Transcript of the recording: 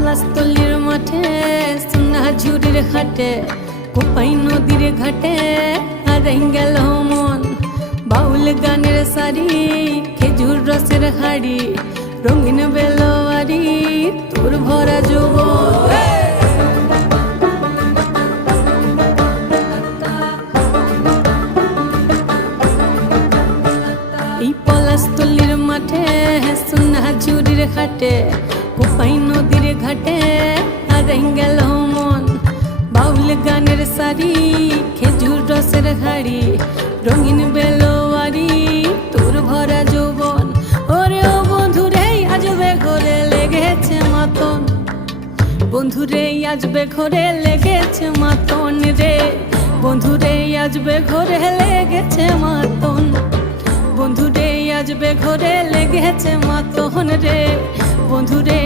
পলাশতলির মাঠে সোনা ঝুড়ির ঘাটে কোপাই নদীর ঘাটে হারাই গেল মন বাউল গানের সারি খেজুর রসের হাড়ি রঙিন বেলোয়ারি তোর ভরা যৌবন এই পলাশতলির মাঠে সোনা ঝুড়ির ঘাটে কোপাই নদীর ঘাটে হারাই গেল মন বাউল গানের সারি খেজুর রসের হাড়ি রঙিন বেলোয়ারি তোর ভরা যৌবন ওরে ও বন্ধুরে আজবে ঘরে লেগেছে মাতন বন্ধুরে আজবে ঘরে লেগেছে মাতন রে বন্ধুরে আজবে ঘরে লেগেছে মাতন বন্ধুরে আজবে ঘরে লেগেছে মাতন রে বন্ধুরে